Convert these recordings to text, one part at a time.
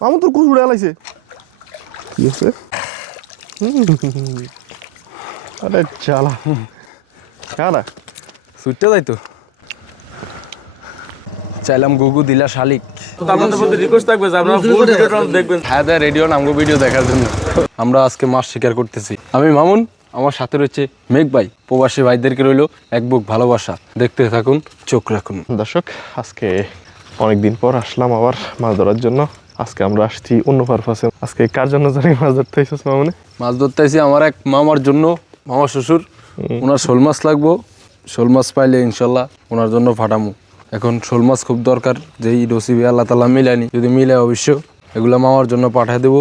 মামু তোর কুচ উড়ে লাইছে কি আছে আরে চালা কারা সুইটটা যাই তো চাইলাম গুগু দিলা শালিক আপনাদের প্রতি রিকোয়েস্ট থাকবে যে আপনারা ফুল ভিডিওটা দেখবেন। হ্যাঁ দা রেডিও নামগো ভিডিও দেখার জন্য আমরা আজকে মাছ শিকার করতেছি। আমি মামুন, আমার সাথে রয়েছে মেঘ ভাই। প্রবাসী ভাইদেরকে রইলো এক বুক ভালোবাসা। দেখতে থাকুন, চোখ রাখুন। দর্শক, আজকে অনেকদিন পর আসলাম আবার মাছ ধরার জন্য। আজকে আমরা আসছি অন্য পারপাসে। আজকে কার জন্য জানি মাছ ধরতে এসেছিস মামুনি? মাছ ধরতে আইছি আমার এক মামার জন্য, মামা শ্বশুর। ওনার শোল মাছ লাগবো, শোল মাছ পাইলে ইনশাল্লাহ ওনার জন্য ফাটামু। এখন শোল মাছ খুব দরকার, যেই রসিবি আল্লাহ তালা মিলায়নি, যদি মিলে অবশ্য এগুলো মামার জন্য পাঠিয়ে দেবো।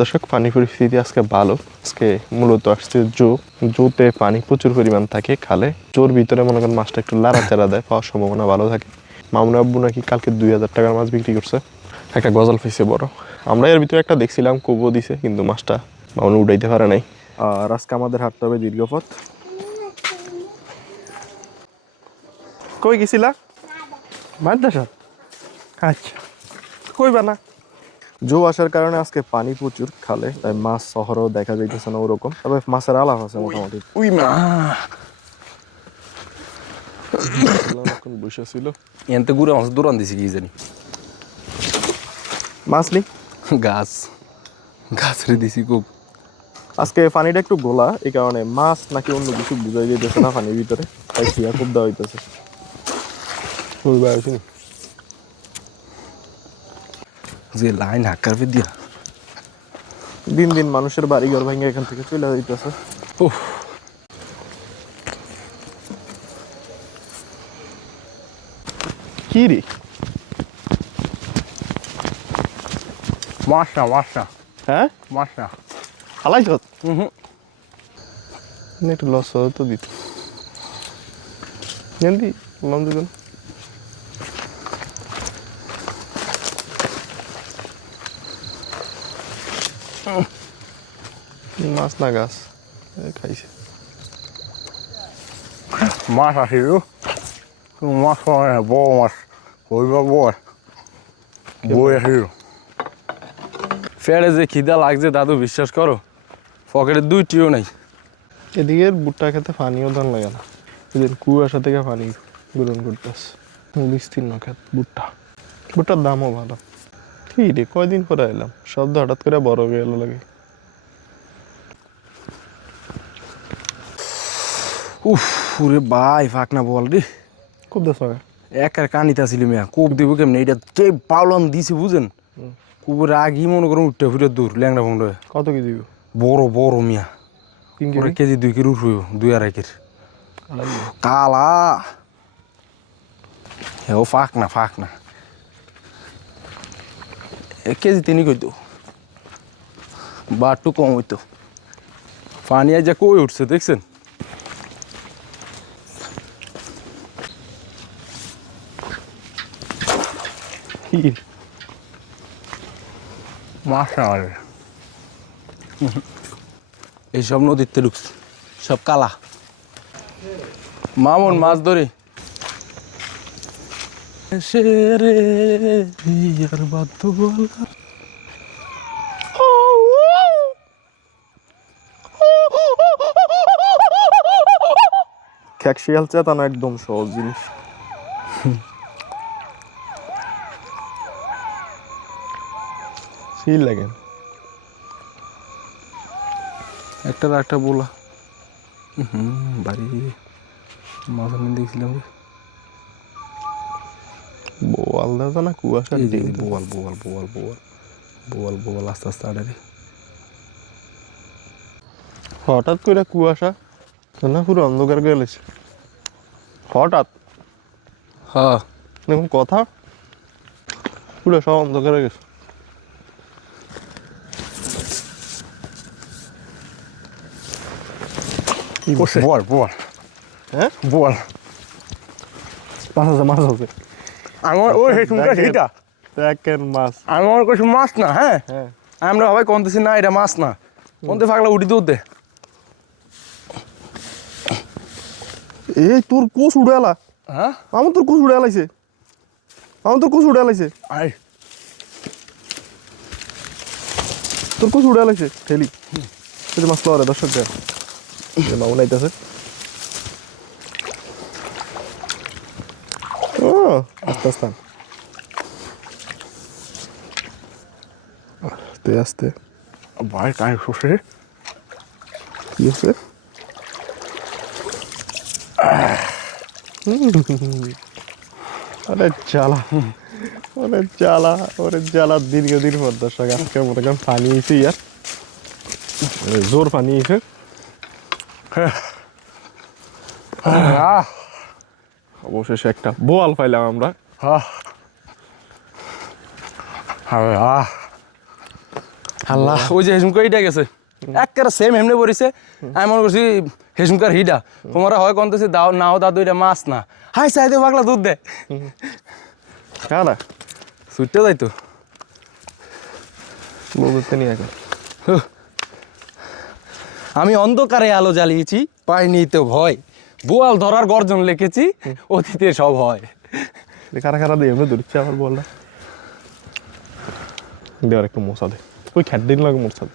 দর্শক, পানি পরিস্থিতি আজকে ভালো। আজকে মূলত আসছে জোতে পানি প্রচুর পরিমাণ থাকে খালে। জোর ভিতরে মনে করেন মাছটা একটু লাড়াচাড়া দেয়, পাওয়ার সম্ভাবনা ভালো থাকে। মামুন আব্বু নাকি কালকে 2000 টাকার মাছ বিক্রি করছে। একটা গজাল পাইছে বড়। আমরা এর ভিতরে একটা দেখছিলাম, কবুও দিছে, কিন্তু মাছটা মামুন উঠাইতে পারে নাই। আর আজকে আমাদের হাঁটতে হবে দীর্ঘ পথ। কই গেছিলা? মাদ্রাসা। আচ্ছা, কইবা না। জো আসার কারণে আজকে পানি প্রচুর খালে, তাই মাছ শহরেও দেখা যাইতেছে না ওরকম। তবে মাছের আলাপ আছে মোটামুটি। উই মা বসে ছিল এনতে ঘুরে মাছ দৌড়ান দিছি কি জানি। মাছ নেই, গাছের দিছি খুব। আজকে পানিটা একটু গোলা, এই কারণে মাছ নাকি অন্য কিছু বুঝাই দিতেছে না পানির ভিতরে, তাই শিয়া খুব দেওয়া হইতেছে। যে লাইন হাক্কার দিয়া দিন দিন মানুষের বাড়ি ঘর ভাঙে এখান থেকে চলে যাইতেছে। কি রে মাছ না হ্যাঁ মাছ না হালাইছ? হুম, একটু লস তো দিত জানি বললাম দুজন। মাছ না গাছ খাইছে। মাছ আসিল, মাছ বড় মাছ, ওইবার বয় বই আসিল। ফেরে যে খিদা লাগছে দাদু, বিশ্বাস করো, পকেটে 2টিও নাই। এদিকে ভুট্টা খেতে পানিও ধান লাগে না, এদের কুয়াশা থেকে পানি গ্রহণ করতেছে। বিস্তীর্ণ খেত ভুট্টার দামও ভালো। ঠিক রে, কয়দিন পরে এলাম, শব্দ হঠাৎ করে বড় হয়ে গেল লাগে। উফ রে ভাই, ফাঁক না বল রে, খুব দেশ একার কানিতে ছিল মেয়া। কোপ দিব কেমনি, এটা যে পাওলান দিছে বুঝেন, কুবের আগেই মনে করুন উঠতে ফিরে দূর ল্যাংড়া ফোংটা। কত কি দিব? বড় মিয়া, 3 কেজি? কেজি 2 কেজি উঠব, 2-2.5 কেজি কালা। হেও ফাঁক না 1 কেজি 3 কইতো, বাটু কম হইতো। পানি আজ কই উঠছে দেখছেন? মাছ না এইসব নদীতে ঢুকছে, সব কালা। মামুন মাছ ধরে রে আর বাধ্য বলা। খ্যাকশিয়াল চেতানো একদম সহজ জিনিস। সিল লাগেন একটা বলা বাড়ি মাছ আমি দেখছিলাম। বোয়াল দাদা না কুয়াশা? বোয়াল আস্তে আস্তে আড়ে। হঠাৎ করে কুয়াশা না, পুরো অন্ধকার করে গেছে হঠাৎ। হ্যাঁ দেখুন কথা, পুরো সব অন্ধকার হয়ে গেছে। বল হ্যাঁ বল মাছ আছে, মাছ আছে। আমার ওই সেইটা দেখেন মাছ। আমার কিছু মাছ না। হ্যাঁ হ্যাঁ, আমরা সবাই কমতেছি না, এটা মাছ না। কমতে ফাগলা উঠি তো দে। এই তোর কোষ উড়ে এলা। হ্যাঁ আমার তোর কোষ উড়ে এলাইছে, আমার তোর কোষ উড়ে এলাইছে। আই তোর কচু উড়ে লাগছে ঠেলি কিন্তু মাছ পাওয়ারে দর্শক দেয় মামু নাইতেছে ও আস্তে আস্তে আস্তে আস্তে ভাই কায় শোষে কি আছে অনেক জ্বালা অনেক জ্বালা অনেক জ্বালা দীর্ঘদিন পর দর্শক আজকে মনে করেন পানি এসে ইয়ার জোর পানি এসে অবশেষে একটা বোয়াল পাইলাম আমরা আল্লাহ ওই যে হেসুমকা হিটা গেছে একেবারে সেম এমনি পড়িছে আমি মনে করছি হেসুমকার হিটা তোমরা হয় কনতেছি দাও নাও দাদু এটা মাছ না হাই চাই দে পাগলা দুধ দে কারা সুইটটা যাইতো বলতে নিয়ে আগে আমি অন্ধকারে আলো জ্বালিয়েছি পাইনি তো ভয় বোয়াল ধরার গর্জন লিখেছি অতীতে সব হয় কারা কারা দিয়ে এমনি ধরছে আমার বললা দেওয়ার একটু মশা দে ওই খ্যাট দিন লাগে মশা দে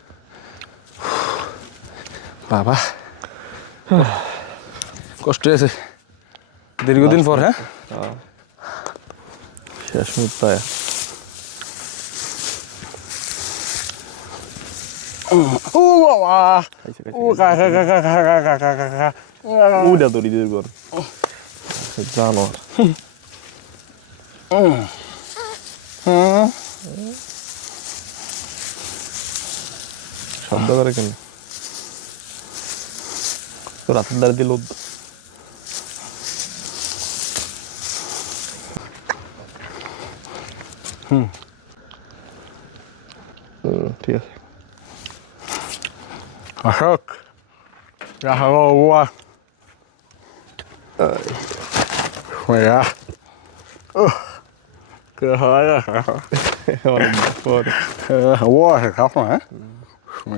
বাবা কষ্ট হয়েছে দীর্ঘদিন পর হ্যাঁ শেষ মুহূর্তে ও বাবা ও কাকা কাকা কাকা কাকা কাকা উইটা ধরি দিয়ে গর জানো শব্দ করে কেন তো রাতের দ্বারা দিল ঠিক আছে Ashok. Ja, hallo, hoor. Ja. Ja. Hoor, ik ga van, hè?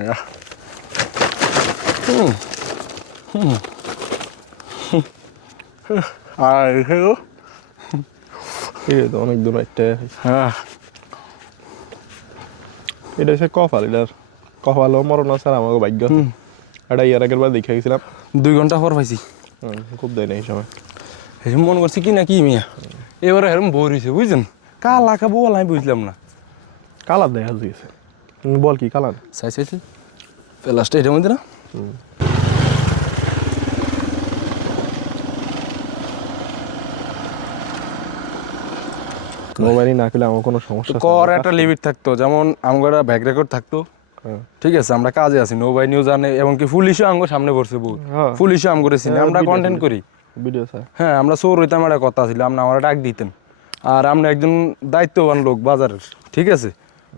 Ja. Hello. ঠিক আছে অনেক দূর একটা এটা হচ্ছে কপাল এটার কপালও মরণ আছে আর আমাকে ভাগ্য আছে এটা ইয়ার আগের বার দেখে গেছিলাম 2 ঘন্টা পর পাইছি খুব দেয় না এই সময় এই মন করছি কি না কি মিয়া এবারে এরকম বই রয়েছে বুঝছেন কালা কা বল আমি বুঝলাম না কালার দেখা দিয়েছে বল কি কালার চাইছি লাস্টে এটার মধ্যে না মোবাইলই না করলে আমার কোনো সমস্যা কর একটা লিমিট থাকতো যেমন আমরা ব্যাক রেকর্ড থাকতো ঠিক আছে আমরা কাজে আছি নৌবাই নিউজ জানে এমনকি পুলিশও আঙ্গ সামনে পড়ছে বহুত পুলিশও আম করেছি আমরা কন্টেন্ট করি ভিডিও স্যার হ্যাঁ আমরা চোর হইতাম একটা কথা ছিল আমরা আমার ডাক দিতেন আর আমরা একজন দায়িত্ববান লোক বাজারের ঠিক আছে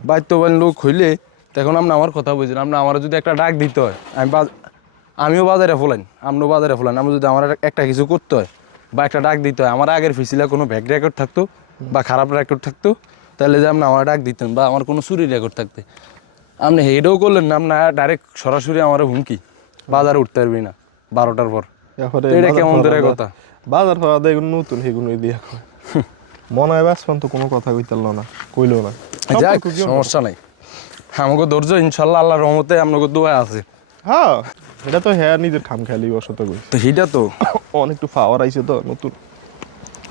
দায়িত্ববান লোক হইলে তখন আমরা আমার কথা বুঝলেন আমরা আমার যদি একটা ডাক দিতে হয় আমিও বাজারে ফোলাইন আপনিও বাজারে ফোলাইন আমি যদি আমার একটা কিছু করতে হয় বা একটা ডাক দিতে হয় আমার আগের ফিসিলা কোনো ব্যাক রেকর্ড থাকতো বা খারাপ রেকর্ড থাকতো তাহলে যে আপনি আমার ডাক দিতেন বা আমার কোনো চুরি রেকর্ড থাকতে আপনি হেডও করলেন না আপনার ডাইরেক্ট সরাসরি আমার হুমকি বাজারে উঠতে পারবি না 12টার পর এটা কেমন ধরে কথা বাজার ফাজার দেয় নতুন সেগুলো দিয়ে মনে হয় ব্যাসপান তো কোনো কথা কইতে না কইলো না যাক সমস্যা নাই আমাকে ধৈর্য ইনশাল্লাহ আল্লাহর রহমতে আপনাকে দোয়া আছে হ্যাঁ এটা তো হ্যাঁ নিজের খাম খেয়ালি বসত কই তো সেটা তো অনেক একটু পাওয়ার আইছে তো নতুন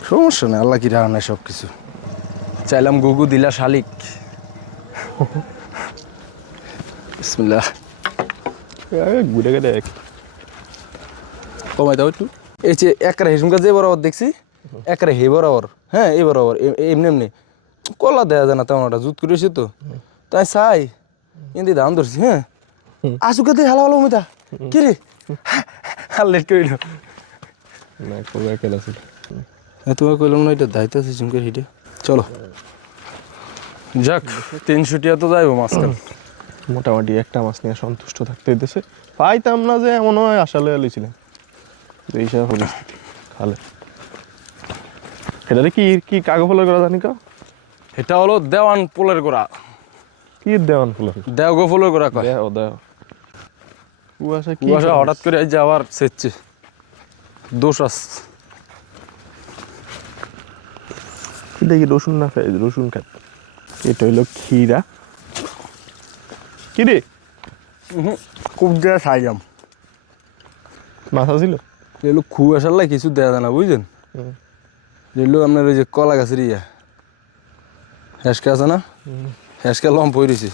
সমস্যা নেই আল্লাহ কি রাখা নাই সব কিছু চাইলাম গুগু দিলা শালিক বিসমিল্লাহ ঘুরে গেলে কমাই দাও একটু এই যে একরা হেসুমকা যে বরাবর দেখছি একরা হে বরাবর হ্যাঁ এই বরাবর এমনি এমনি কলা দেয়া যায় না তেমন একটা জুত করেছে তো তাই চাই কিন্তু দাম ধরছি হ্যাঁ আসুকে দিয়ে হালা ভালো অমিতা কি রে লেট করিল না কবে খেলা ছিল তোমাকে কইলাম না এটা দায়িত্ব আছে চুমকের হিটে চলো যাক 300 টিয়া তো যাইবো মাঝখান মোটামুটি একটা মাছ নিয়ে সন্তুষ্ট থাকতে হইতেছে পাইতাম না যে এমন হয় আসলে লিছিলাম এইসব পরিস্থিতি খালে এটা কি কি কাগজ ফুলের করা জানি কা এটা হলো দেওয়ান পোলের গোড়া কি দেওয়ান ফুলের দেওগো ফুলের গোড়া কয় দেও দেও কুয়াশা কি কুয়াশা হঠাৎ করে এই যে আবার সেচ্ছে দোষ আছে দেখি রসুন না খাই রসুন খাত এটা হইলো ক্ষীরা কি রে খুব দেয়া খাইলাম মাছ ছিল এগুলো খুব আসার লাগে কিছু দেয়া যায় না বুঝছেন যেগুলো আপনার ওই যে কলা গাছের ইয়া হেসকা আছে না হেসকা লম্প হয়ে রয়েছে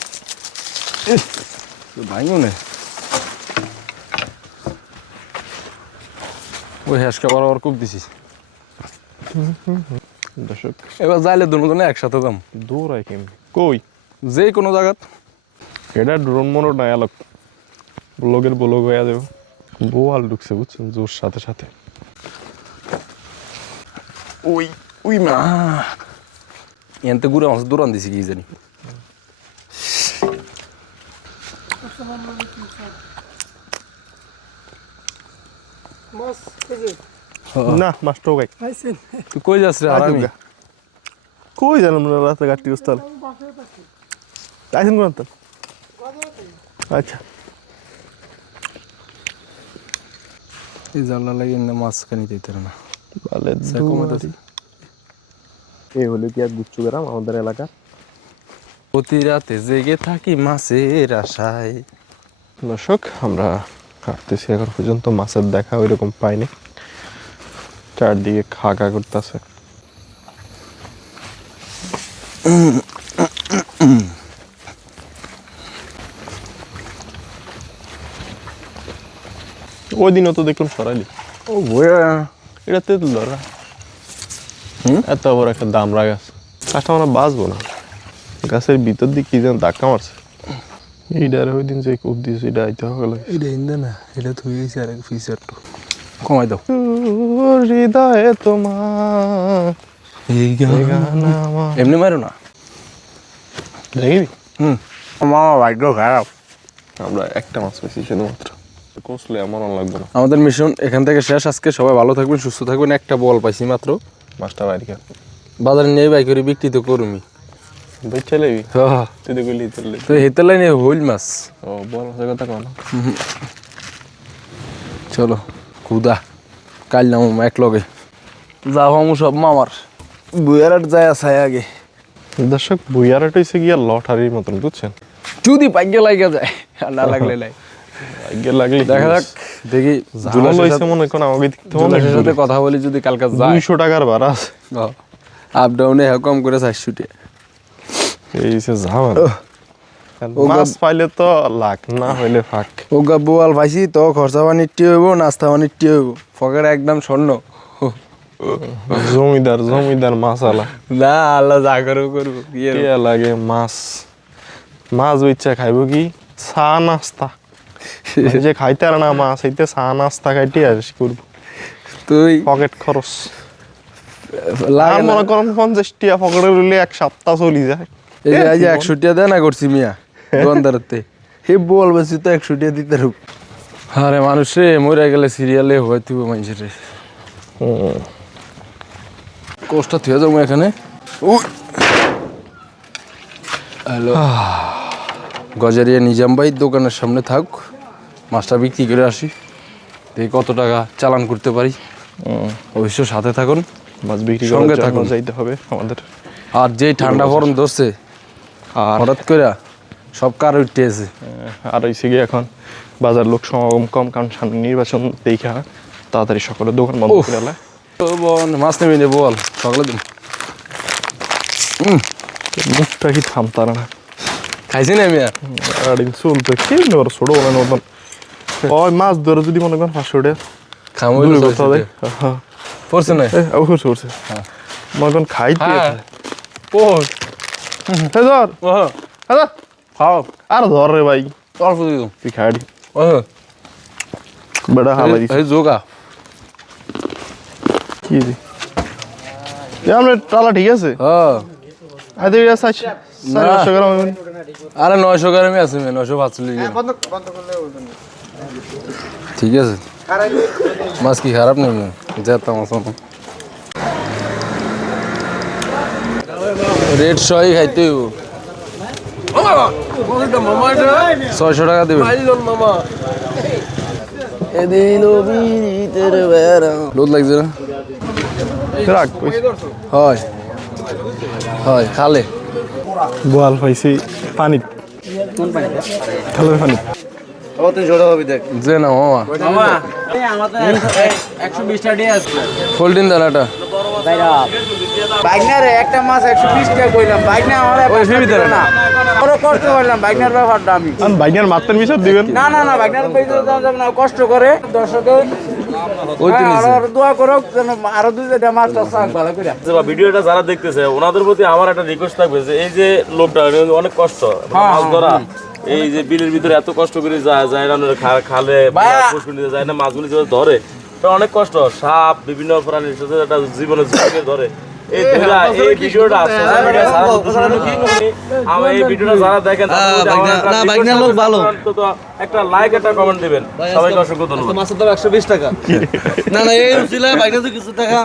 ভাঙিও না ওই হেসকা বরাবর খুব দিছি দর্শক এবার যাইলে দুজনে একসাথে দাম দৌড়াই কেমনি কই যে কোনো জায়গাত এটা ড্রোন মনো ডায়ালগ ব্লগের ব্লগ হয়ে যাবে বোয়াল ঢুকছে বুঝছেন জোর সাথে সাথে ওই ওই মা এনতে ঘুরে মাছ দৌড়ান দিছি কি জানি না মাস্টার গাই তুই কই যাস রে আরামি কই জানাম না রাতে গাড়ি উস্তাল আইসেন কোন তো আচ্ছা এই জানলা লাগে না মাছ কানি দিতে না ভালো কমাতেছি এই হলো কি এক গুচ্ছু গ্রাম আমাদের এলাকা প্রতি রাতে জেগে থাকি মাছের আশায় দর্শক আমরা কাটতেছি এখন পর্যন্ত মাছের দেখা ওইরকম পাইনি চারদিকে খাকা করতেছে ওই দিনও তো দেখুন সরাইলি ও বয়া এটা তেঁতুল ধরা এত বড় একটা দামরা গাছ গাছটা আমরা বাঁচবো না গাছের ভিতর দিয়ে কি যেন ধাক্কা মারছে এইটার ওই দিন যে কূপ দিয়েছে এটা আইতে হবে এটা ইন্দা না এটা থুই গেছে আর এক ফিচার তো কমাই দাও হৃদয়ে তোমার এই গান আমার এমনি মারো না দেখবি মামা ভাগ্য খারাপ আমরা একটা মাছ পেয়েছি শুধুমাত্র কষলে এমন লাগবে না আমাদের মিশন এখান থেকে শেষ আজকে সবাই ভালো থাকবেন সুস্থ থাকবেন একটা বল পাইছি মাত্র মাছটা বাইরে খা বাজারে নিয়ে বাই করে বিক্রি তো করমি বেচে লেবি তুই তো গলি তুললি তো হেতে লাইনে হইল মাছ ও বল মাছের কথা কো না চলো খুদা কাল নাম এক লগে যাও আমু সব মামার বুয়ার যায় আছে আগে দর্শক বুইয়ারাটা হইছে গিয়া লটারির মতন বুঝছেন যদি পাইগে লাগা যায় আর না লাগলে লাই আগে লাগলে দেখা যাক দেখি জুলাই হইছে মনে কোন আমাকে দেখতে মনে জুলাসের সাথে কথা বলি যদি কালকে যায় 200 টাকার ভাড়া আছে আপ ডাউনে কম করে 400 টাকা এই যে জামান মাছ পাইলে তো লাখ না হইলে ফাক ও গাবুয়াল পাইছি তো খরচা পানিটি হইব নাস্তা পানিটি হইব ফকের একদম স্বর্ণ জমিদার মাছালা না আল্লাহ যা করবো কি লাগে মাছ মাছ ইচ্ছা খাইব কি চা নাস্তা যে খাইতে আর না মাছ হইতে চা নাস্তা খাইতে আর করবো তুই পকেট খরচ লাগে মনে করেন 50 টাকা পকেটে রইলে এক সপ্তাহ চলি যায় এই যে আজ 100 টাকা দেয় না করছি মিয়া দোকানদারতে হে বল বেশি তো 100 টাকা দিতে রূপ আরে মানুষ রে মরে গেলে সিরিয়ালে হইতে মানুষের কোষ্টা থুয়ে যাবো এখানে হ্যালো গজারিয়া নিজাম ভাই দোকানের সামনে থাক মাছটা বিক্রি করে আসি দেখি কত টাকা চালান করতে পারি অবশ্য সাথে থাকুন মাছ বিক্রি সঙ্গে করার থাকুন। জন্য যাইতে হবে আমাদের আর যেই ঠান্ডা গরম ধরছে আর হঠাৎ করে সব কার উঠতে আছে আর হইছে গিয়ে এখন বাজার লোক সমাগম কম কারণ সামনে নির্বাচন দেখা তাড়াতাড়ি সকলে দোকান বন্ধ উফ। করে এলায় তো বোন মাছ নেমে নে বল সকালে দিন মুখটা কি থামতার না খাইছি না মিয়া আর চলতে কি নেবার ছোট বলেন মতন ওই মাছ ধরে যদি মনে করেন 500 টাকা খামো দূরে কথা দেয় পড়ছে না অবশ্য করছে মনে করেন খাইতে হ্যাঁ পড় ধর হ্যাঁ খাও আর ধর রে ভাই অল্প দিও তুই খাইডি ও বড় হালাই দিস এই যোগা কি দি আমরা টালা ঠিক আছে হ্যাঁ আই তুই আছে 400 গ্রাম হইবেন আরে 900 গ্রামই আছে মে 945 গ্রাম ঠিক আছে মাছ কি খারাপ নেই যেতাম আসলে রেট সহি খাইতে হইব 600 টাকা দেবেন লোদ লাগছে না রাখ হয় হয় খালে বোয়াল পাইছি পানি খালের পানি যে না মামা ফোল্ডিং দানাটা বাইকনারে একটা মাছ 120 টাকা কইলাম বাইকনা আমার ওই ফিবি দেন না বড় কষ্ট করলাম বাইকনার ব্যাপারটা আমি বাইকের মাত্রার মিশর দিবেন না না না বাইকনার কইতে যাব না কষ্ট করে দর্শকের ওই তো নিচে। আর দোয়া করো যেন আরো দুইটা মাছ চাষ ভালো করে ভিডিওটা যারা দেখতেছে ওনাদের প্রতি আমার একটা রিকোয়েস্ট থাকবে যে এই যে লোকটা অনেক কষ্ট মাছ ধরা এই যে বিলের ভিতরে এত কষ্ট করে যায় না খালে পুষ্করিণীতে যায় না মাছগুলি যে ধরে এটা অনেক কষ্ট সাপ বিভিন্ন প্রাণীর সাথে একটা জীবনের ঝুঁকি ধরে এই ধরা এই ভিডিওটা সোশ্যাল মিডিয়া সারা কি করি আমার এই ভিডিওটা যারা দেখেন না বাইকনা লোক ভালো তো একটা লাইক একটা কমেন্ট দিবেন সবাইকে অসংখ্য ধন্যবাদ মাছের দাম 120 টাকা না না এই উচিলা বাইকনা তো কিছু টাকা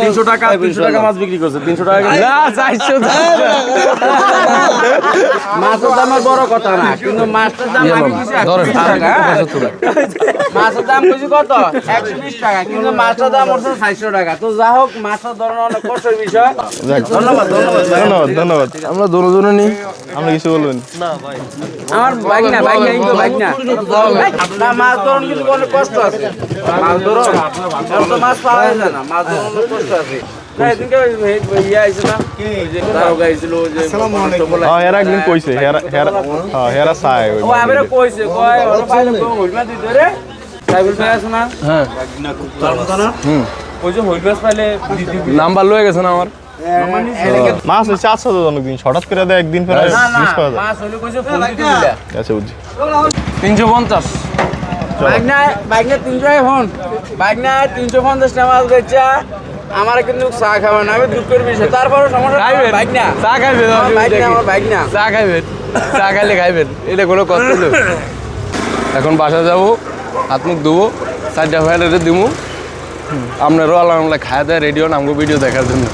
300 টাকা মাছ বিক্রি করছে 300 টাকা না 400 মাছের দাম আর বড় কথা না কিন্তু মাছটার দাম আমি কিছু ধরেন 120 টাকা মাছের দাম কিছু কত 120 টাকা কিন্তু মাছটার দাম হচ্ছে 400 টাকা তো যা হোক মাছটা ধরানো অনেক কষ্টের বিষয় ধন্যবাদ ধন্যবাদ ধন্যবাদ ধন্যবাদ আমরা দুজনে নি আপনি কিছু বলবেন আমার বাইক না কিন্তু বাইক না না মাছ ধরুন কিন্তু অনেক কষ্ট আছে মাছ ধরুন তো মাছ পাওয়া যায় না মাছ ধরুন অনেক কষ্ট আছে না এদিকে ইয়ে আইছে না ওই যে দারোগা আইছিল ওই যে এরা একদিন কইছে হেরা চায় ও আমারে কইছে কয় ওরা পাইলে হইলমা দিতে রে সাইবুল ভাই আছে না হ্যাঁ ওই যে হইল মাছ পাইলে নাম্বার লয়ে গেছে না আমার মাছ হচ্ছে 400 অনেকদিন হঠাৎ করে দেয় একদিন পরে না না মিস করা যায় মাছ হইলে কইছে ফোন দিতে দিলা আচ্ছা বুঝছি 350 বাইক না 300 এখন বাইক না 350 টাকা মাছ বেচা আমার কিন্তু চা খাবে না আমি দুঃখের বিষয় তারপরে সমস্যা বাইক না চা খাইবেন বাইক না আমার বাইক না চা খাইবেন চা খাইলে খাইবেন এটা কোনো কষ্ট নেই এখন বাসা যাবো হাত মুখ ধুবো 4টা ফাইলে দিবো আপনারও আলাদা খাওয়া দাওয়া রেডিও নামগো ভিডিও দেখার জন্য